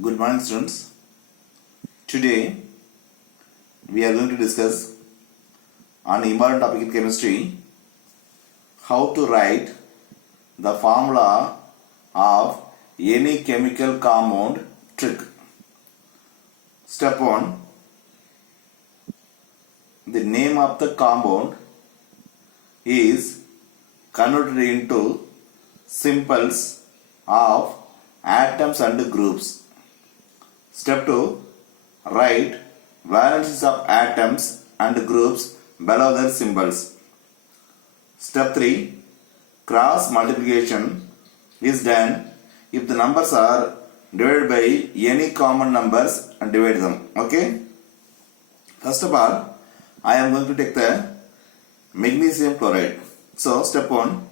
Good morning, students. Today we are going to discuss on important topic in chemistry how to write the formula of any chemical compound trick. Step 1. The name of the compound is converted into symbols of atoms and groups. Step 2. Write valencies of atoms and groups below their symbols. Step 3. Cross multiplication is done if the numbers are divided by any common numbers and divide them. Okay? First of all, I am going to take the magnesium chloride. So, step 1.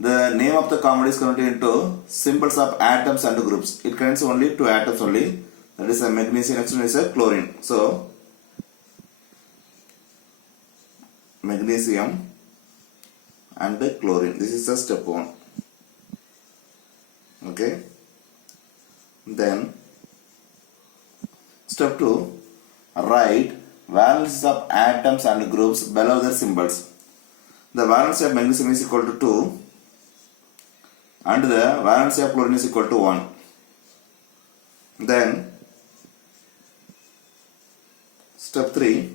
The name of the compound is converted into symbols of atoms and groups. It contains only two atoms only. That is a magnesium, next one is a chlorine. So, magnesium and the chlorine. This is the step 1. Okay. Then, step 2. Write valencies of atoms and groups below their symbols. The valency of magnesium is equal to 2. And the valency of chlorine is equal to 1. Then, step 3,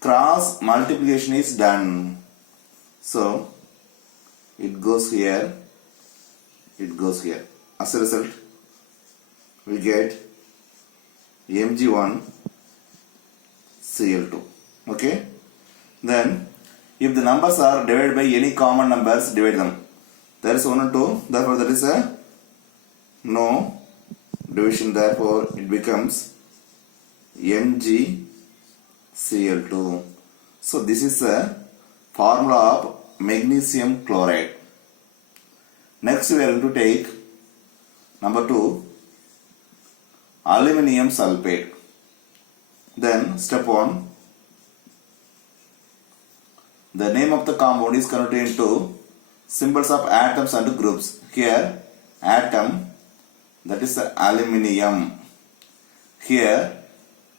cross multiplication is done. So, it goes here, it goes here. As a result, we get Mg1Cl2. Okay? Then, if the numbers are divided by any common numbers, divide them. There is 1 and 2, therefore there is a no division, therefore it becomes MgCl2. So this is a formula of magnesium chloride. Next we are going to take number 2, aluminium sulfate. Then step 1, the name of the compound is converted into symbols of atoms and groups. Here atom, that is aluminium. Here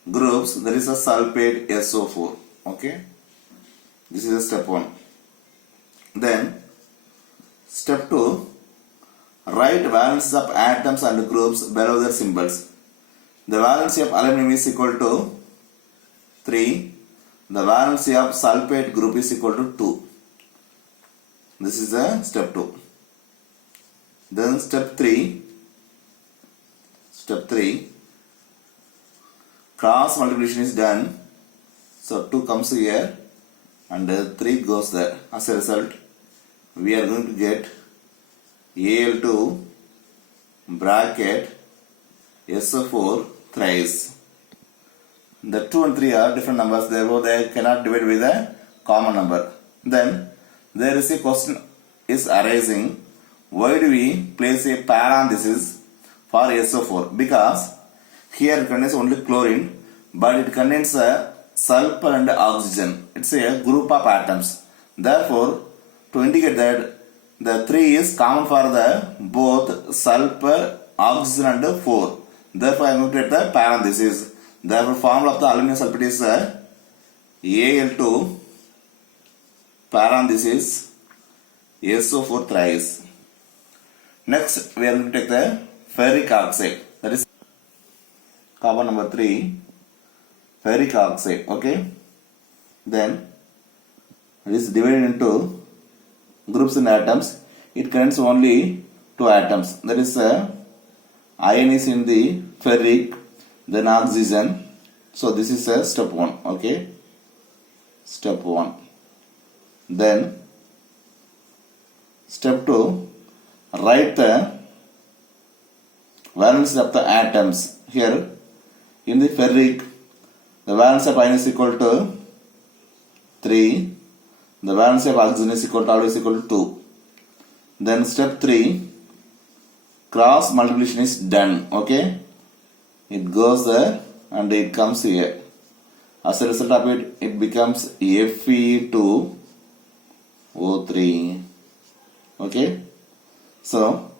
groups, that is a sulfate SO4. Okay, this is a step 1. Then step 2, write valencies of atoms and groups below their symbols. The valency of aluminum is equal to 3. The valency of sulfate group is equal to 2. This is a step 2. Then step 3, cross multiplication is done. So 2 comes here and 3 goes there. As a result, we are going to get Al2 bracket SO4 thrice. The 2 and 3 are different numbers, therefore they cannot divide with a common number. Then there is a question is arising, why do we place a parenthesis for SO4? Because here it contains only chlorine, but it contains a sulfur and oxygen. It's a group of atoms. Therefore, to indicate that the 3 is common for the both sulfur, oxygen and 4. Therefore, I am going to get the parenthesis. Therefore, formula of the aluminum sulfate is Al2 parenthesis SO4 thrice. Next, we are going to take the ferric oxide. That is carbon number 3, ferric oxide. Okay. Then it is divided into groups and atoms. It contains only 2 atoms. That is ion is in the ferric, then oxygen. So this is step 1. Okay. Step 1. Then step 2, write the valency of the atoms. Here in the ferric, the valence of iron is equal to 3. The valence of oxygen is always equal to 2. Then step 3, cross multiplication is done. Okay, it goes there and it comes here. As a result of it, it becomes Fe2O3. Okay, so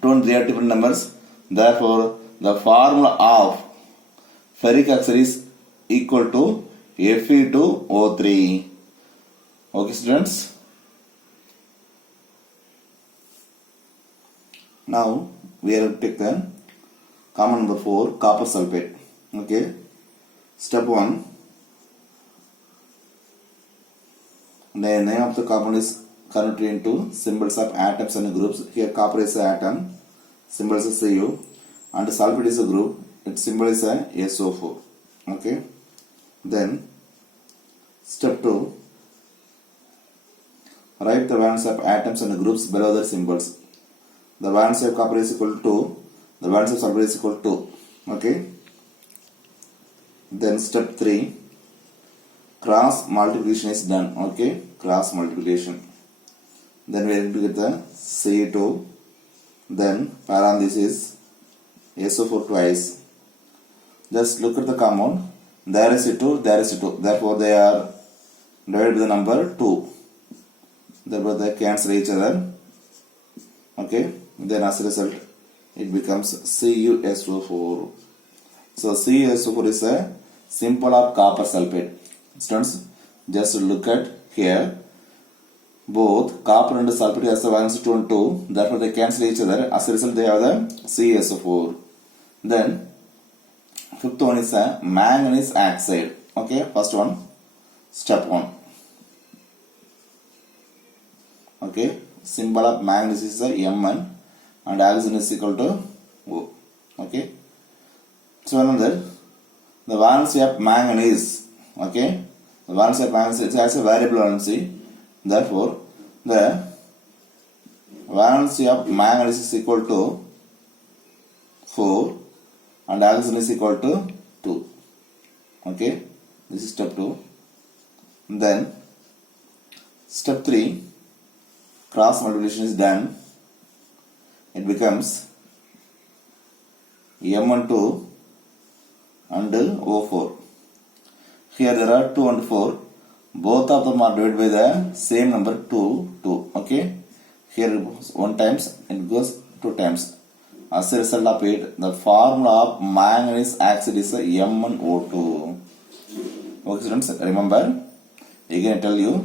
2 and 3 are different numbers. Therefore, the formula of ferric oxide is equal to Fe2O3. Okay, students. Now we are going to take the common number 4, copper sulfate. Okay. Step 1. The name of the compound is converted into symbols of atoms and groups. Here copper is an atom, symbol is Cu, and sulfate is a group, its symbol is a SO4. Okay. Then step 2. Write the valency of atoms and groups below their symbols. The valency of copper is equal to 2, the valency of sulfate is equal to 2. Okay. Then step 3. Cross multiplication is done. Okay. Cross multiplication. Then we are going to get the C2. Then parenthesis SO4 twice. Just look at the compound. There is C2, there is C2. Therefore they are divided by the number 2. Therefore they cancel each other. Okay. Then as a result it becomes CuSO4. So CuSO4 is a symbol of copper sulfate. Students, just look at here. Both copper and sulfate has the valency 2 and 2. Therefore they cancel each other. As a result they have the CuSO4. Then fifth one is a manganese oxide. Okay, first one, step 1. Okay, symbol of manganese is a Mn and oxygen is equal to O. Okay, so another, the valency of manganese. Okay, the valency of manganese has a variable valency. Therefore, the valency of manganese is equal to 4 and oxygen is equal to 2. Okay, this is step 2. Then step 3, cross multiplication is done. It becomes M12 and O4. Here there are 2 and 4. Both of them are divided by the same number 2, 2. Okay. Here it goes 1 times, it goes 2 times. As a result of it, the formula of manganese oxide is MnO2. Okay, students, remember. Again I tell you,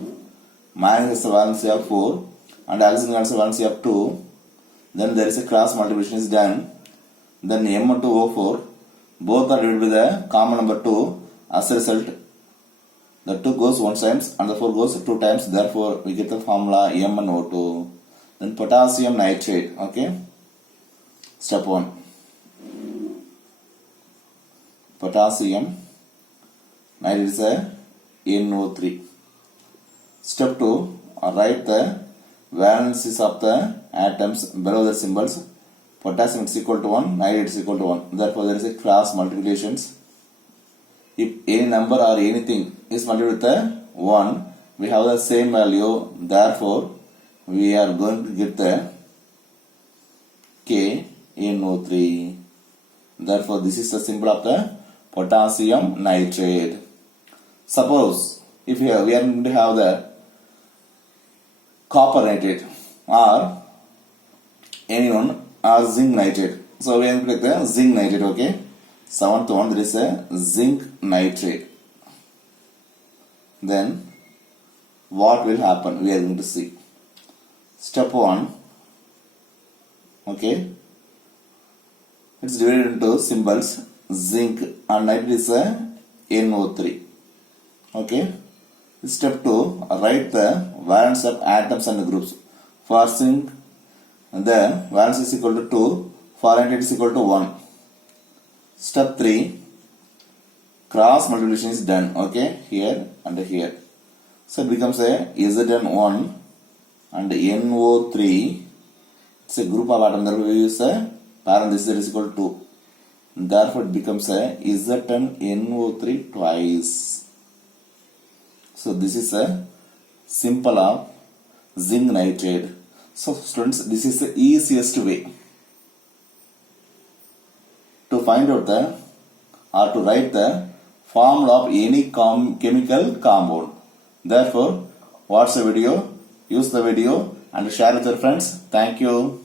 manganese has a valency of 4 and oxygen has a valency of 2. Then there is a cross multiplication is done. Then M12O4, both are divided by the common number 2. As a result, the 2 goes 1 times and the 4 goes 2 times. Therefore, we get the formula MnO2. Then potassium nitrate. Okay. Step 1. Potassium nitrate is a NO3. Step 2. Write the valencies of the atoms below the symbols. Potassium is equal to 1, nitrate is equal to 1. Therefore, there is a cross multiplications. If any number or anything is multiplied with the 1, we have the same value. Therefore, we are going to get the KNO3. Therefore, this is the symbol of the potassium nitrate. Suppose if we are going to have the copper nitrate or anyone or zinc nitrate. So we are going to take the zinc nitrate. Okay. 7th one, there is a zinc nitrate. Then what will happen? We are going to see. Step 1. Okay. It's divided into symbols. Zinc and nitrate is a NO3. Okay. Step 2. Write the valence of atoms and groups. For zinc, the valence is equal to 2. For nitrate is equal to 1. Step 3. Cross multiplication is done. Okay. Here and here. So it becomes a Zn1 and NO3. It's a group of atoms. Therefore, we use a parenthesis that is equal to 2. Therefore, it becomes a ZnNO3 twice. So this is a symbol of zinc nitrate. So students, this is the easiest way to find out the or to write the formula of any chemical compound. Therefore, watch the video, use the video and share with your friends. Thank you.